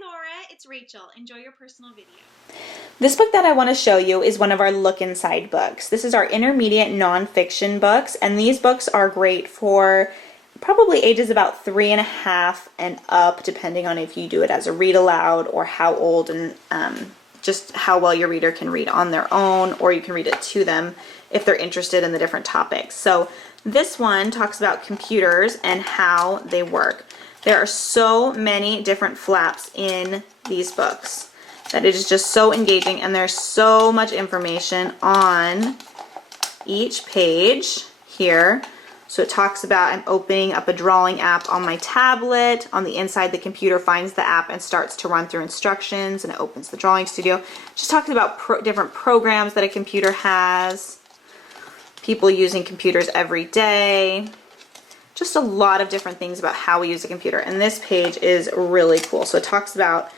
Hi Laura, it's Rachel. Enjoy your personal video. This book that I want to show you is one of our Look Inside books. This is our intermediate nonfiction books, and these books are great for probably ages about 3.5 and up, depending on if you do it as a read aloud or how old and just how well your reader can read on their own, or you can read it to them if they're interested in the different topics. So this one talks about computers and how they work. There are so many different flaps in these books that it is just so engaging, and there's so much information on each page here. So it talks about, I'm opening up a drawing app on my tablet. On the inside, the computer finds the app and starts to run through instructions, and it opens the drawing studio. Just talking about different programs that a computer has, people using computers every day. Just a lot of different things about how we use a computer. And this page is really cool. So it talks about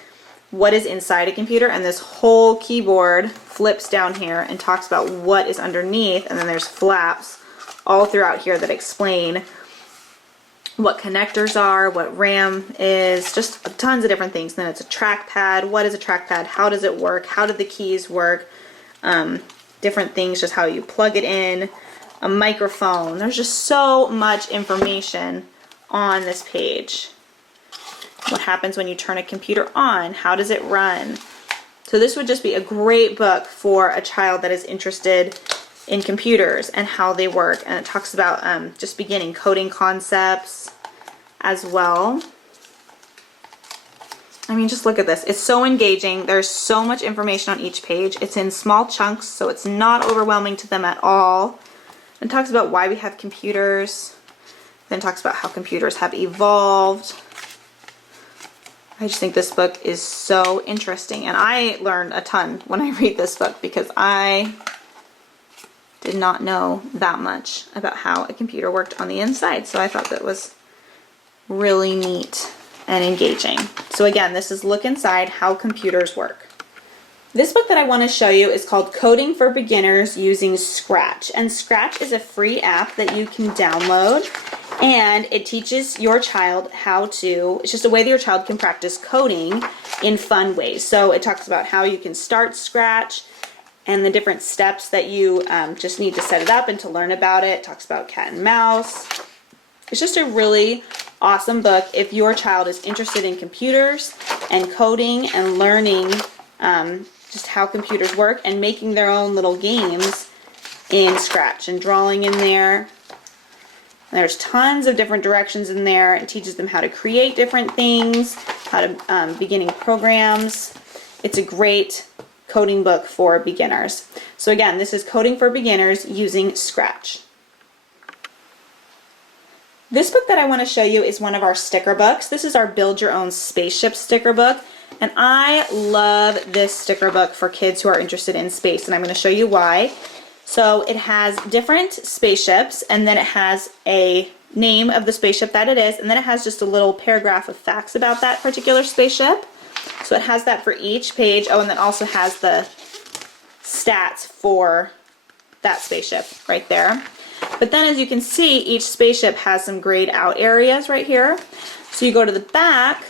what is inside a computer, and this whole keyboard flips down here and talks about what is underneath, and then there's flaps all throughout here that explain what connectors are, what RAM is, just tons of different things. Then it's a trackpad. What is a trackpad? How does it work? How do the keys work? Different things, just how you plug it in. A microphone. There's just so much information on this page. What happens when you turn a computer on? How does it run? So this would just be a great book for a child that is interested in computers and how they work. And it talks about just beginning coding concepts as well. I mean, just look at this. It's so engaging. There's so much information on each page. It's in small chunks, so it's not overwhelming to them at all. It talks about why we have computers. Then talks about how computers have evolved. I just think this book is so interesting, and I learned a ton when I read this book because I did not know that much about how a computer worked on the inside. So I thought that was really neat and engaging. So again, this is Look Inside: How Computers Work. This book that I want to show you is called Coding for Beginners Using Scratch. And Scratch is a free app that you can download, and it teaches your child how to, it's just a way that your child can practice coding in fun ways. So it talks about how you can start Scratch and the different steps that you just need to set it up and to learn about it. It talks about cat and mouse. It's just a really awesome book if your child is interested in computers and coding and learning just how computers work and making their own little games in Scratch and drawing in there. There's tons of different directions in there. It teaches them how to create different things, how to beginning programs. It's a great coding book for beginners. So again, this is Coding for Beginners Using Scratch. This book that I want to show you is one of our sticker books. This is our Build Your Own Spaceship sticker book. And I love this sticker book for kids who are interested in space, and I'm going to show you why. So it has different spaceships, and then it has a name of the spaceship that it is, and then it has just a little paragraph of facts about that particular spaceship. So it has that for each page. Oh, and then also has the stats for that spaceship right there. But then as you can see, each spaceship has some grayed out areas right here. So you go to the back,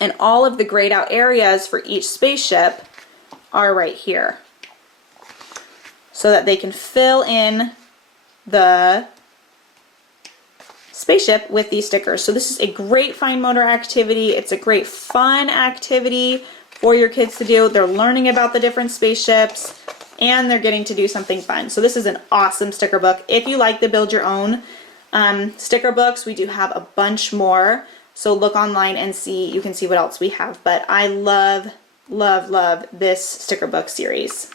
and all of the grayed out areas for each spaceship are right here, so that they can fill in the spaceship with these stickers. So this is a great fine motor activity. It's a great fun activity for your kids to do. They're learning about the different spaceships, and they're getting to do something fun. So this is an awesome sticker book. If you like the Build Your Own sticker books, we do have a bunch more. So look online and see, you can see what else we have. But I love, love, love this sticker book series.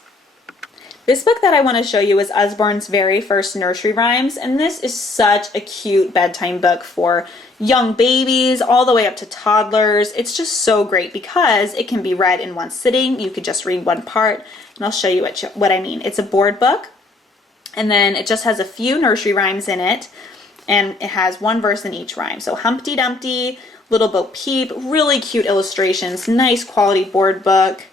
This book that I want to show you is Usborne's very first nursery rhymes, and this is such a cute bedtime book for young babies all the way up to toddlers. It's just so great because it can be read in one sitting. You could just read one part, and I'll show you what I mean. It's a board book, and then it just has a few nursery rhymes in it, and it has one verse in each rhyme. So Humpty Dumpty, Little Bo Peep, really cute illustrations, nice quality board book.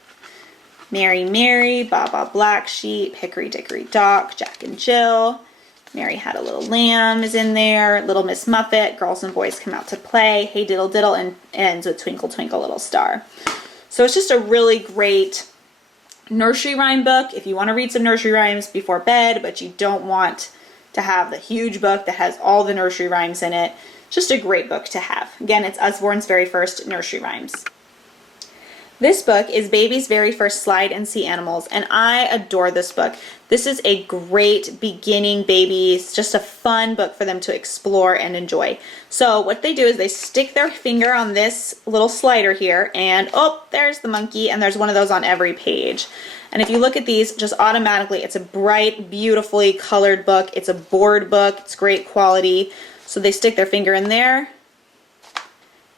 Mary Mary, Baa Baa Black Sheep, Hickory Dickory Dock, Jack and Jill. Mary Had a Little Lamb is in there. Little Miss Muffet, Girls and Boys Come Out to Play. Hey Diddle Diddle, and ends with Twinkle Twinkle Little Star. So it's just a really great nursery rhyme book if you want to read some nursery rhymes before bed, but you don't want to have the huge book that has all the nursery rhymes in it. Just a great book to have. Again, it's Usborne's very first nursery rhymes. This book is Baby's very first slide and sea animals, and I adore this book. This is a great beginning babies, just a fun book for them to explore and enjoy. So what they do is they stick their finger on this little slider here, and oh, there's the monkey, and there's one of those on every page. And if you look at these, just automatically, it's a bright, beautifully colored book. It's a board book. It's great quality. So they stick their finger in there,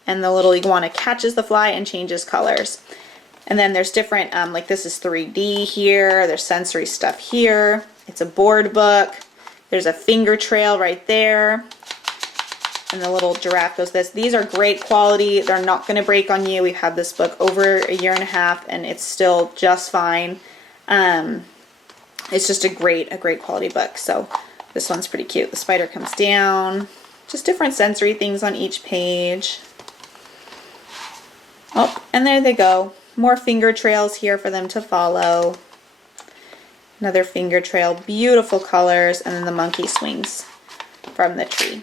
and the little iguana catches the fly and changes colors. And then there's different, like this is 3D here, there's sensory stuff here. It's a board book. There's a finger trail right there. And the little giraffe goes this. These are great quality. They're not going to break on you. We've had this book over a year and a half and it's still just fine. It's just a great quality book. So this one's pretty cute. The spider comes down. Just different sensory things on each page. Oh, and there they go. More finger trails here for them to follow. Another finger trail, beautiful colors, and then the monkey swings from the tree.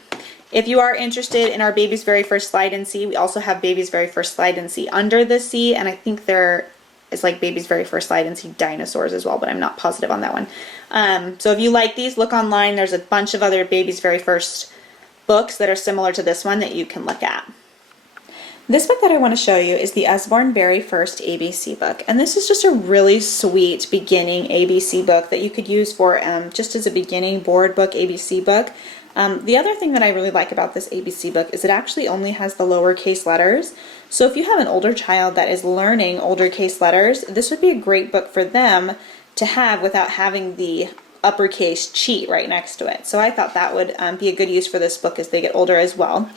If you are interested in our Baby's Very First Slide and See, we also have Baby's Very First Slide and See Under the Sea, and I think there is like Baby's Very First Slide and See Dinosaurs as well, but I'm not positive on that one. So if you like these, look online. There's a bunch of other Baby's Very First books that are similar to this one that you can look at. This book that I want to show you is the Usborne Very First ABC book, and this is just a really sweet beginning ABC book that you could use for just as a beginning board book ABC book. The other thing that I really like about this ABC book is it actually only has the lowercase letters. So if you have an older child that is learning older case letters, this would be a great book for them to have without having the uppercase cheat right next to it. So I thought that would be a good use for this book as they get older as well.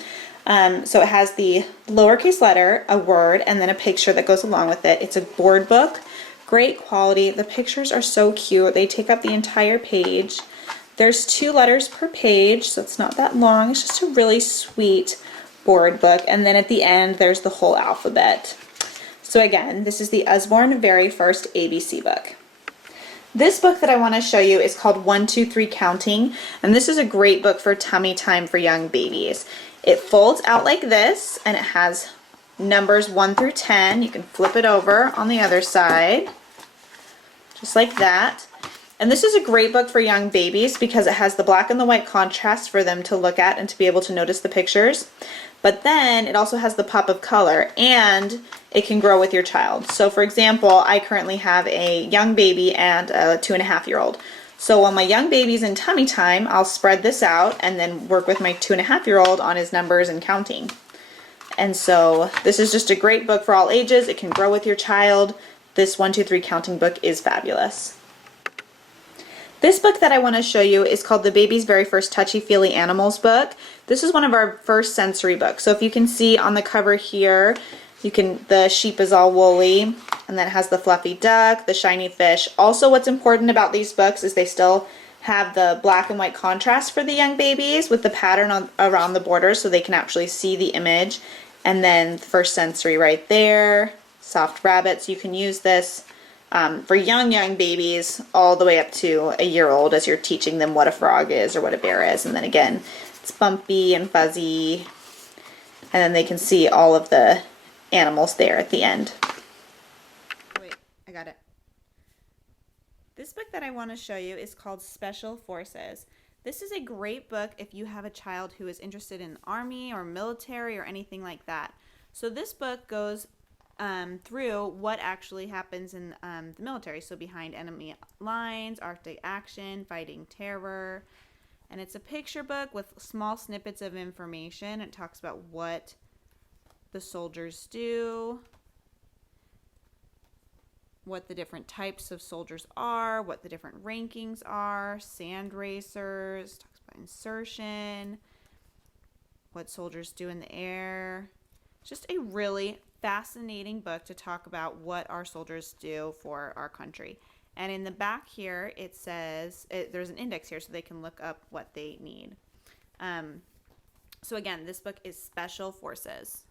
So it has the lowercase letter, a word, and then a picture that goes along with it. It's a board book, great quality. The pictures are so cute. They take up the entire page. There's 2 letters per page, so it's not that long. It's just a really sweet board book. And then at the end, there's the whole alphabet. So again, this is the Usborne Very First ABC book. This book that I want to show you is called 1, 2, 3 Counting, and this is a great book for tummy time for young babies. It folds out like this, and it has numbers 1 through 10. You can flip it over on the other side, just like that. And this is a great book for young babies because it has the black and the white contrast for them to look at and to be able to notice the pictures. But then it also has the pop of color, and it can grow with your child. So for example, I currently have a young baby and a 2.5-year-old. So while my young baby's in tummy time, I'll spread this out and then work with my 2.5-year-old on his numbers and counting. And so this is just a great book for all ages. It can grow with your child. This 1, 2, 3 Counting book is fabulous. This book that I want to show you is called the Baby's Very First Touchy-Feely Animals book. This is one of our first sensory books. So if you can see on the cover here, the sheep is all woolly, and then it has the fluffy duck, the shiny fish. Also, what's important about these books is they still have the black and white contrast for the young babies with the pattern around the borders so they can actually see the image. And then the first sensory right there, soft rabbits. You can use this for young babies all the way up to a year old as you're teaching them what a frog is or what a bear is. And then again, it's bumpy and fuzzy. And then they can see all of the animals there at the end. Wait, I got it. This book that I want to show you is called Special Forces. This is a great book if you have a child who is interested in the army or military or anything like that. So this book goes through what actually happens in the military. So behind enemy lines, Arctic action, fighting terror. And it's a picture book with small snippets of information. It talks about what the soldiers do, what the different types of soldiers are, what the different rankings are, sand racers, talks about insertion, what soldiers do in the air. Just a really fascinating book to talk about what our soldiers do for our country. And in the back here, it says, there's an index here so they can look up what they need. So again, this book is Special Forces.